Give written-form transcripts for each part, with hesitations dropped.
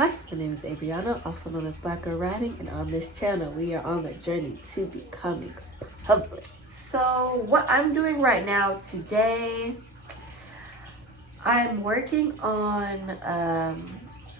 Hi, my name is Adriana, also known as Blckgrlwriting, and on this channel we are on the journey to becoming public. So what I'm doing right now today, I'm working on,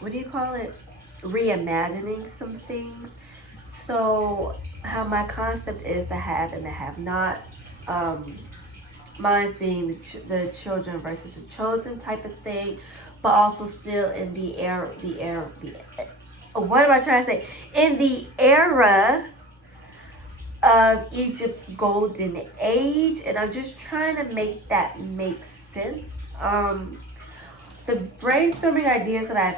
what do you call it? Reimagining some things. So how my concept is the have and the have not. Mine being the children versus the chosen type of thing, but also still in what am I trying to say? In the era of Egypt's golden age, and I'm just trying to make that make sense. The brainstorming ideas that I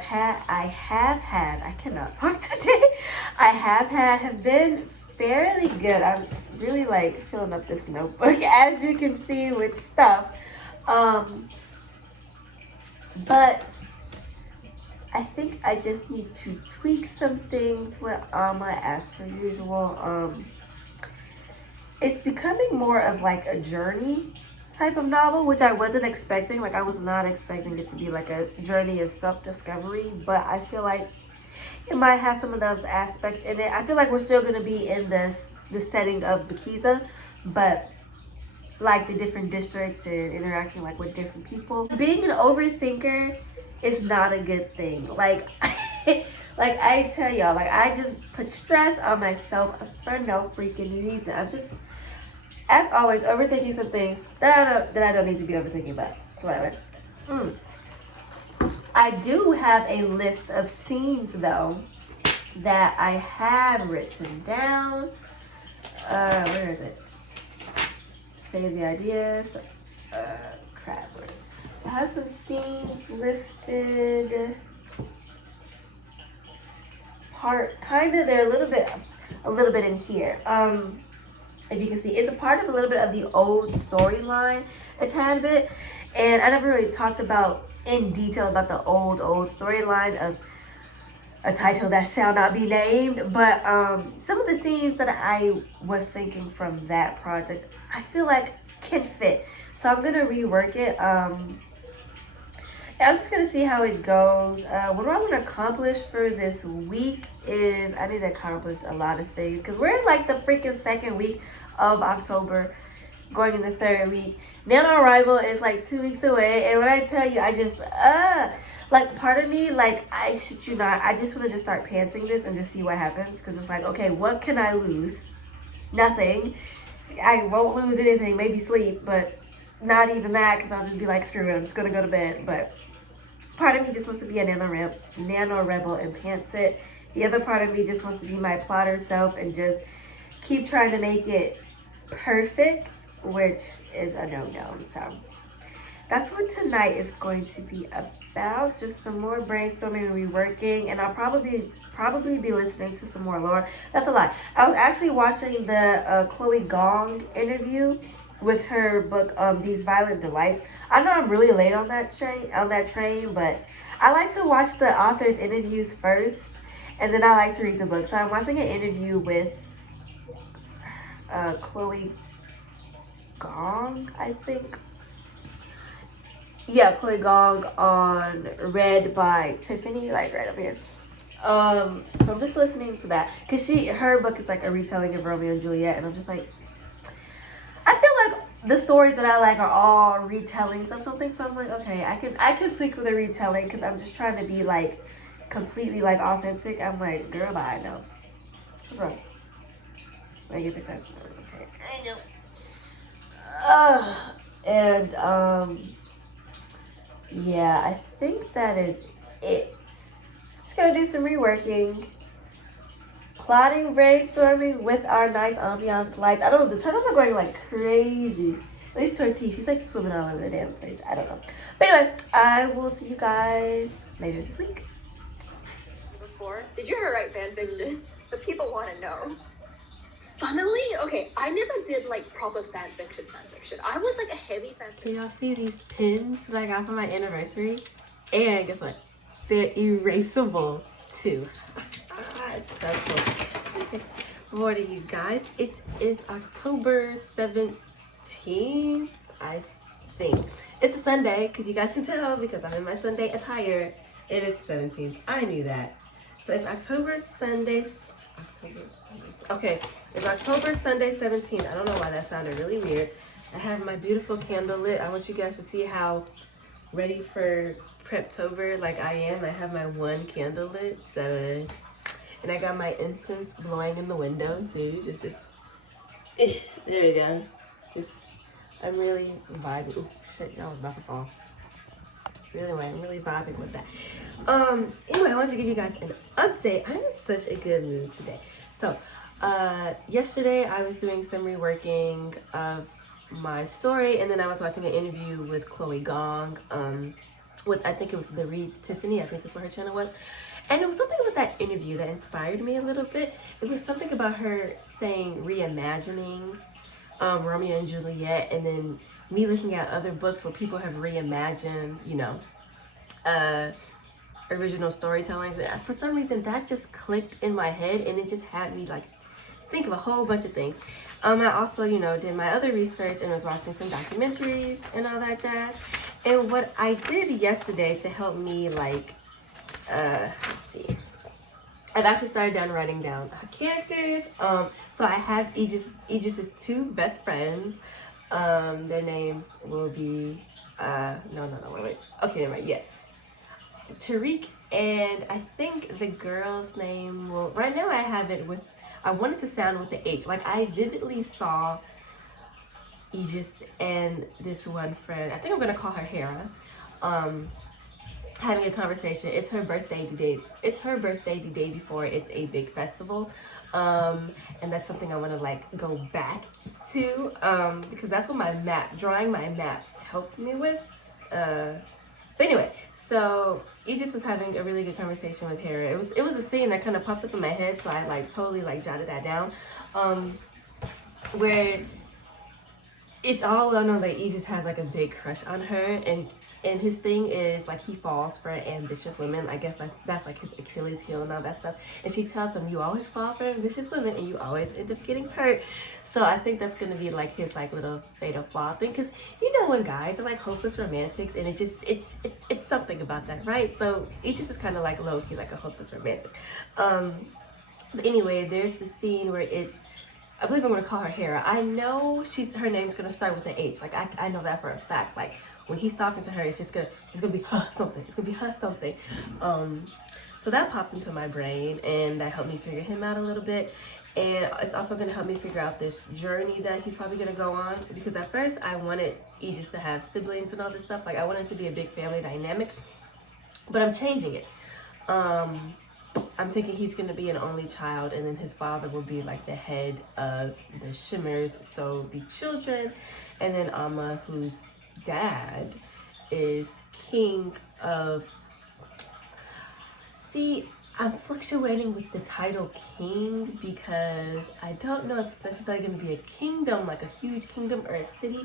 cannot talk today. Have been fairly good. I'm really like filling up this notebook, as you can see, with stuff. But I think I just need to tweak some things with Alma as per usual. It's becoming more of like a journey type of novel, which I wasn't expecting. Like I was not expecting it to be like a journey of self-discovery, but I feel like it might have some of those aspects in it. I feel like we're still gonna be in the setting of Bakiza, but like the different districts and interacting like with different people. Being an overthinker is not a good thing. Like like I tell y'all, like I just put stress on myself for no freaking reason. I'm just, as always, overthinking some things that I don't need to be overthinking about. Whatever. I do have a list of scenes though that I have written down. Where is it? Save the ideas. Crap. I have some scenes listed. They're a little bit in here. If you can see, it's a part of a little bit of the old storyline, a tad bit, and I never really talked about in detail about the old storyline of a title that shall not be named, but some of the scenes that I was thinking from that project, I feel like can fit. So I'm gonna rework it. I'm just gonna see how it goes. What I want to accomplish for this week is I need to accomplish a lot of things because we're in like the freaking second week of October, going in the third week. Now our arrival is like 2 weeks away, and when I tell you, I just like part of me, like I shit you not, I just want to just start pantsing this and just see what happens because it's like, okay, what can I lose? Nothing. I won't lose anything, maybe sleep, but not even that because I'll just be like, screw it, I'm just gonna go to bed. But part of me just wants to be a nano rebel and pants it. The other part of me just wants to be my plotter self and just keep trying to make it perfect, which is a no-no. So that's what tonight is going to be about. Just some more brainstorming and reworking, and I'll probably be listening to some more lore. That's a lie. I was actually watching the Chloe Gong interview with her book, These Violent Delights. I know I'm really late on that train, but I like to watch the author's interviews first, and then I like to read the book. So I'm watching an interview with Chloe Gong, I think. Yeah, Chloe Gong on Read by Tiffany, like right over here. So I'm just listening to that because her book is like a retelling of Romeo and Juliet, and I'm just like, I feel like the stories that I like are all retellings of something. So I'm like, okay, I can tweak with a retelling because I'm just trying to be like completely like authentic. I'm like, girl, I know. Bro, I get the question. Okay, I know. And yeah, I think that is it. Just gonna do some reworking. Plotting, brainstorming with our nice ambiance lights. I don't know, the turtles are going like crazy. At least Tortis, he's like swimming all over the damn place. I don't know. But anyway, I will see you guys later this week. Before, did you ever write fan fiction? The people want to know. Funnily, okay, I never did like proper fan fiction. I was like a heavy fan fiction. Can y'all see these pins that I got for my anniversary? And guess what? They're erasable too. That's cool. Okay. Morning, you guys. It is October 17th, I think. It's a Sunday, because you guys can tell because I'm in my Sunday attire. It is 17th. I knew that. So it's October Sunday. Okay, it's October Sunday 17th. I don't know why that sounded really weird. I have my beautiful candle lit. I want you guys to see how ready for Preptober like I am. I have my one candle lit. So, and I got my incense blowing in the window too. Just there we go. I'm really vibing. Oh shit, that was about to fall. Anyway, I'm really vibing with that. Anyway, I wanted to give you guys an update. I'm in such a good mood today. So, yesterday I was doing some reworking of my story, and then I was watching an interview with Chloe Gong, with, I think it was The Reads Tiffany, I think that's what her channel was. And it was something with that interview that inspired me a little bit. It was something about her saying reimagining Romeo and Juliet, and then me looking at other books where people have reimagined, you know, original storytellings. And for some reason that just clicked in my head, and it just had me like think of a whole bunch of things. I also, you know, did my other research and was watching some documentaries and all that jazz. And what I did yesterday to help me, like, let's see, I've actually started writing down characters. So I have Aegis's two best friends. Their names will be, wait. Okay, never mind, yeah. Tariq, and I think the girl's name will, right now I have it with, I wanted to sound with the H. Like, I vividly saw Aegis and this one friend, I think I'm gonna call her Hera, having a conversation. It's her birthday today. It's her birthday the day before it's a big festival. And that's something I want to like go back to, because that's what my map, drawing my map helped me with. But anyway, so Aegis was having a really good conversation with Hera. It was a scene that kind of popped up in my head, so I like totally like jotted that down. Where it's all well known that Aegis has like a big crush on her, and his thing is like he falls for ambitious women. I guess like that's like his Achilles heel and all that stuff. And she tells him, you always fall for ambitious women and you always end up getting hurt. So I think that's gonna be like his like little fatal flaw thing, because you know when guys are like hopeless romantics, and it's something about that, right? So Aegis is kind of like low key like a hopeless romantic. But anyway, there's the scene where it's, I believe I'm gonna call her Hera. I know her name's gonna start with an H. Like I know that for a fact. Like when he's talking to her, it's gonna be something. It's gonna be something. So that popped into my brain, and that helped me figure him out a little bit. And it's also gonna help me figure out this journey that he's probably gonna go on. Because at first I wanted Aegis to have siblings and all this stuff. Like I wanted it to be a big family dynamic, but I'm changing it. I'm thinking he's gonna be an only child, and then his father will be like the head of the Shimmers, so the children, and then Amma, whose dad is king of, see, I'm fluctuating with the title king because I don't know if it's necessarily gonna be a kingdom, like a huge kingdom, or a city.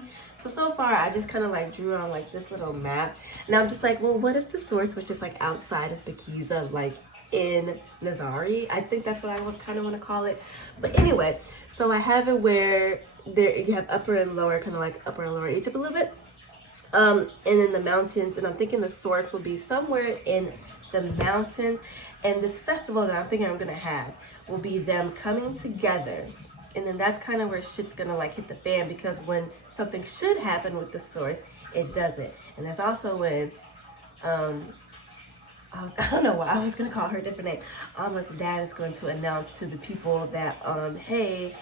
So far I just kind of like drew on like this little map, and I'm just like, well, what if the source was just like outside of Bekiza, like in Nazari? I think that's what I would kind of want to call it. But anyway, so I have it where there you have upper and lower, kind of like upper and lower Egypt a little bit, and then the mountains, and I'm thinking the source will be somewhere in the mountains, and this festival that I'm thinking I'm gonna have will be them coming together, and then that's kind of where shit's gonna like hit the fan, because when something should happen with the source, it doesn't. And that's also when I don't know why I was gonna call her a different name. Alma's dad is going to announce to the people that, hey,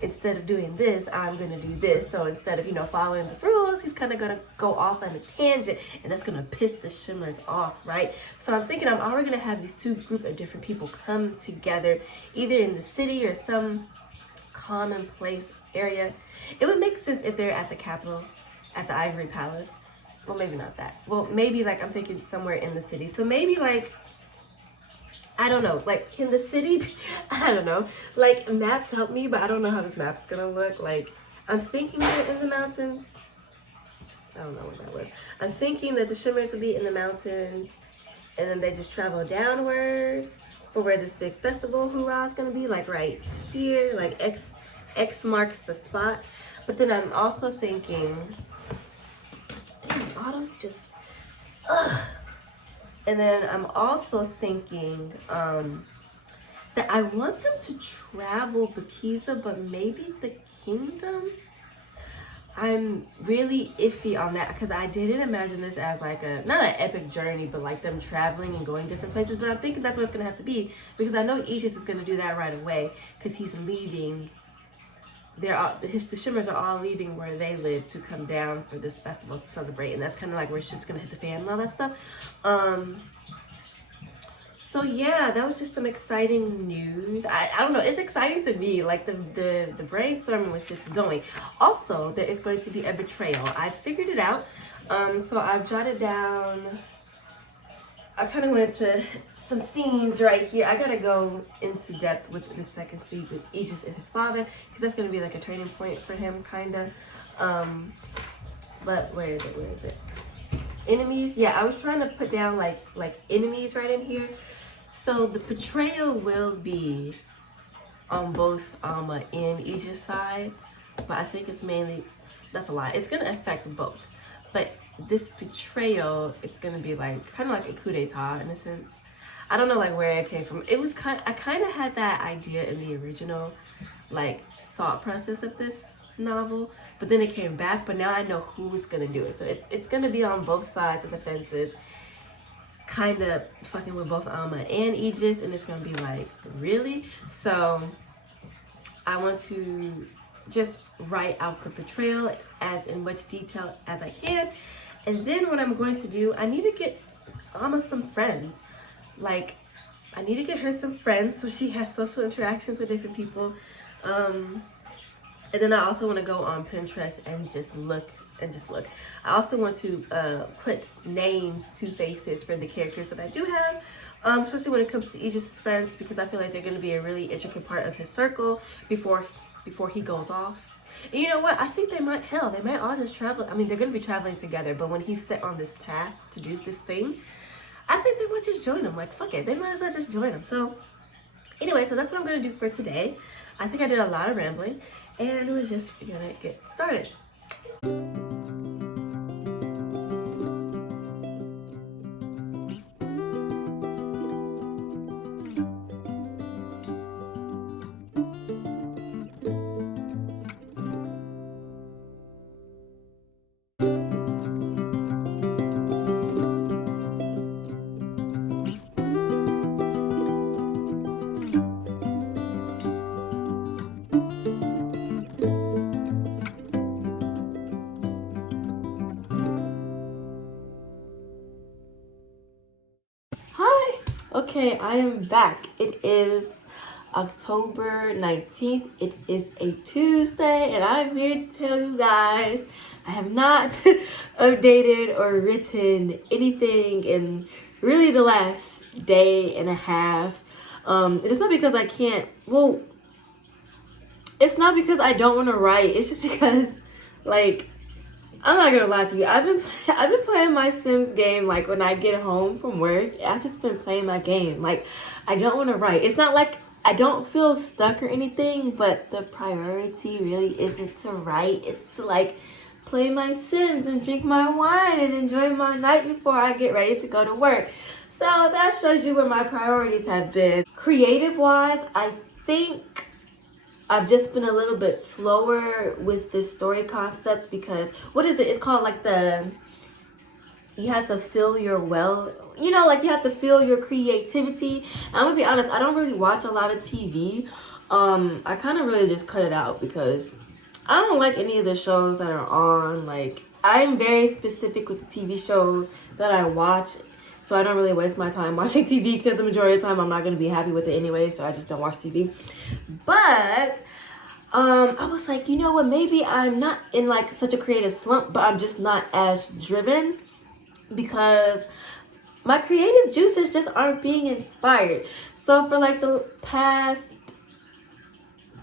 instead of doing this, I'm gonna do this. So instead of, you know, following the rules, he's kind of gonna go off on a tangent, and that's gonna piss the Shimmers off, right? So I'm thinking I'm already gonna have these two group of different people come together, either in the city or some commonplace area. It would make sense if they're at the capital, at the Ivory Palace. Well, maybe not that. Well, maybe like I'm thinking somewhere in the city. So maybe like, I don't know, like can the city, I don't know, like maps help me, but I don't know how this map's gonna look. Like I'm thinking they're in the mountains. I don't know what that was. I'm thinking that the Shimmers will be in the mountains, and then they just travel downward for where this big festival hoorah is gonna be, like right here, like X marks the spot. But then I'm also thinking, damn, Autumn, just, And then I'm also thinking that I want them to travel Bakiza, but maybe the kingdom. I'm really iffy on that because I didn't imagine this as like a not an epic journey, but like them traveling and going different places. But I'm thinking that's what it's gonna have to be because I know Aegis is gonna do that right away because he's leaving. They're all, the Shimmers are all leaving where they live to come down for this festival to celebrate, and that's kind of like where shit's gonna hit the fan and all that stuff. So yeah, that was just some exciting news. I don't know, it's exciting to me. Like the brainstorming was just going. Also, there is going to be a betrayal. I figured it out. So I've jotted down. I kind of went to some scenes right here. I gotta go into depth with the second scene with Aegis and his father because that's gonna be like a turning point for him, kinda. But where is it? Where is it? Enemies. Yeah, I was trying to put down like enemies right in here. So the betrayal will be on both Alma and Aegis' side, but I think it's mainly, that's a lie. It's gonna affect both, but this betrayal, it's gonna be like kind of like a coup d'etat in a sense. I don't know like where it came from. It was I kind of had that idea in the original like thought process of this novel, but then it came back. But now I know who's gonna do it, so it's gonna be on both sides of the fences, kind of fucking with both Alma and Aegis, and it's gonna be like, really? So I want to just write out the betrayal as in much detail as I can, and then what I'm going to do, I need to get Alma some friends. Like, I need to get her some friends so she has social interactions with different people. And then I also want to go on Pinterest and just look. I also want to put names to faces for the characters that I do have, especially when it comes to Aegis' friends, because I feel like they're going to be a really intricate part of his circle before he goes off. And you know what? I think they might all just travel. I mean, they're going to be traveling together, but when he's set on this task to do this thing, I think they might just join him. Like, fuck it. They might as well just join him. So, anyway, so that's what I'm going to do for today. I think I did a lot of rambling, and we're just going to get started. Okay, I am back. It is October 19th. It is a Tuesday, and I'm here to tell you guys I have not updated or written anything in really the last day and a half. It's not because I can't, well, it's not because I don't want to write. It's just because, like, I'm not gonna lie to you. I've been playing my Sims game. Like when I get home from work, I've just been playing my game. Like I don't want to write. It's not like I don't feel stuck or anything, but the priority really isn't to write. It's to like play my Sims and drink my wine and enjoy my night before I get ready to go to work. So that shows you where my priorities have been. Creative wise, I think I've just been a little bit slower with this story concept because, what is it? It's called like you have to fill your well, you know, like you have to fill your creativity. And I'm gonna be honest, I don't really watch a lot of TV. I kind of really just cut it out because I don't like any of the shows that are on. Like, I'm very specific with the TV shows that I watch. So I don't really waste my time watching TV because the majority of the time I'm not going to be happy with it anyway. So I just don't watch TV. But I was like, you know what? Maybe I'm not in like such a creative slump, but I'm just not as driven because my creative juices just aren't being inspired. So for like the past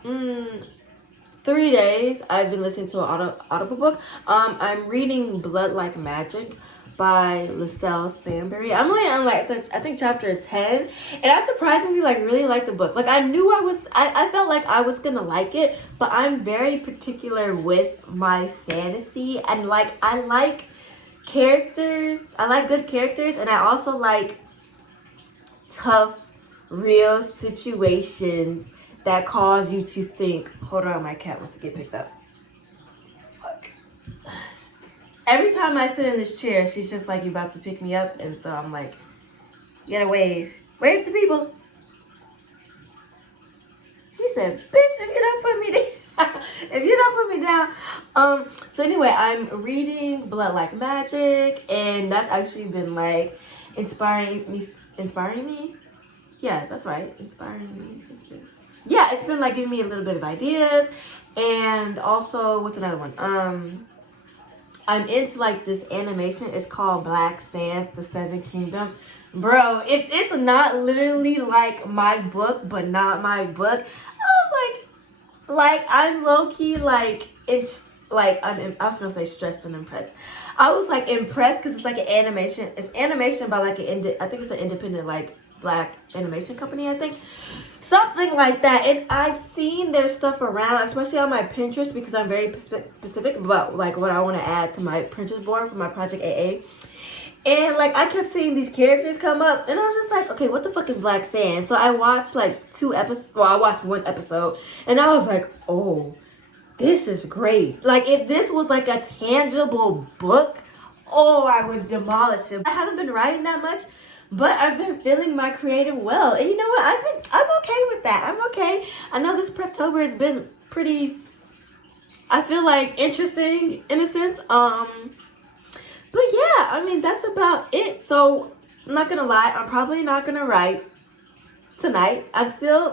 3 days, I've been listening to an audible book. I'm reading Blood Like Magic by Lascelles Sandbury. I'm only on like I think chapter 10, and I surprisingly like really like the book. Like I knew I felt like I was gonna like it, but I'm very particular with my fantasy, and like I like characters. I like good characters, and I also like tough, real situations that cause you to think. Hold on, my cat wants to get picked up. Every time I sit in this chair, she's just like, you about to pick me up, and so I'm like, you gotta wave. Wave to people. She said, bitch, if you don't put me down. If you don't put me down. So anyway, I'm reading Blood Like Magic, and that's actually been like inspiring me. Yeah, that's right. Inspiring me. Yeah, it's been like giving me a little bit of ideas. And also, what's another one? I'm into like this animation. It's called Black Sands, The Seven Kingdoms. Bro, if it's not literally like my book, but not my book, I was like I'm low key like it's like I was gonna say stressed and impressed. I was like impressed because it's like an animation. It's animation by like I think it's an independent like Black animation company. I think something like that. And I've seen their stuff around, especially on my Pinterest, because I'm very specific about like what I want to add to my Pinterest board for my Project AA. And like I kept seeing these characters come up, and I was just like, okay, what the fuck is Black Sand? So I watched like 2 episodes. Well, I watched 1 episode, and I was like, oh, this is great. Like if this was like a tangible book, oh, I would demolish it. I haven't been writing that much, but I've been feeling my creative well, and you know what? I'm okay with that. I'm okay. I know this Preptober has been pretty, I feel like, interesting in a sense. But yeah, I mean, that's about it. So I'm not gonna lie, I'm probably not gonna write tonight. I'm still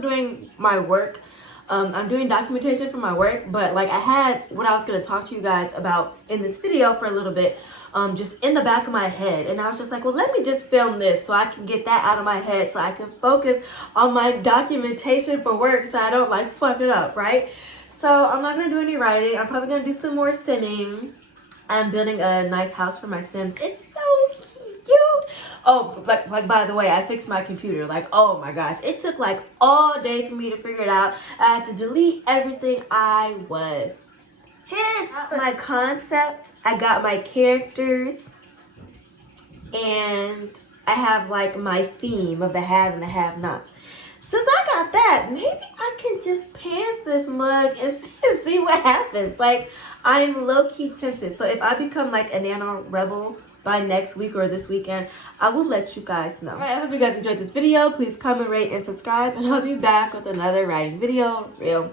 doing my work. I'm doing documentation for my work, but like I had what I was gonna talk to you guys about in this video for a little bit, just in the back of my head, and I was just like, well, let me just film this so I can get that out of my head, so I can focus on my documentation for work, so I don't like fuck it up, right? So I'm not gonna do any writing. I'm probably gonna do some more simming. I'm building a nice house for my Sims. It's so cute. Oh, like by the way, I fixed my computer. Like, oh my gosh, it took like all day for me to figure it out. I had to delete everything. I was pissed. My concept, I got my characters, and I have like my theme of the have and the have-nots. Since I got that, maybe I can just pants this mug and see what happens. Like, I'm low-key tempted. So if I become like a nano rebel by next week or this weekend, I will let you guys know. All right, I hope you guys enjoyed this video. Please comment, rate, and subscribe, and I'll be back with another writing video real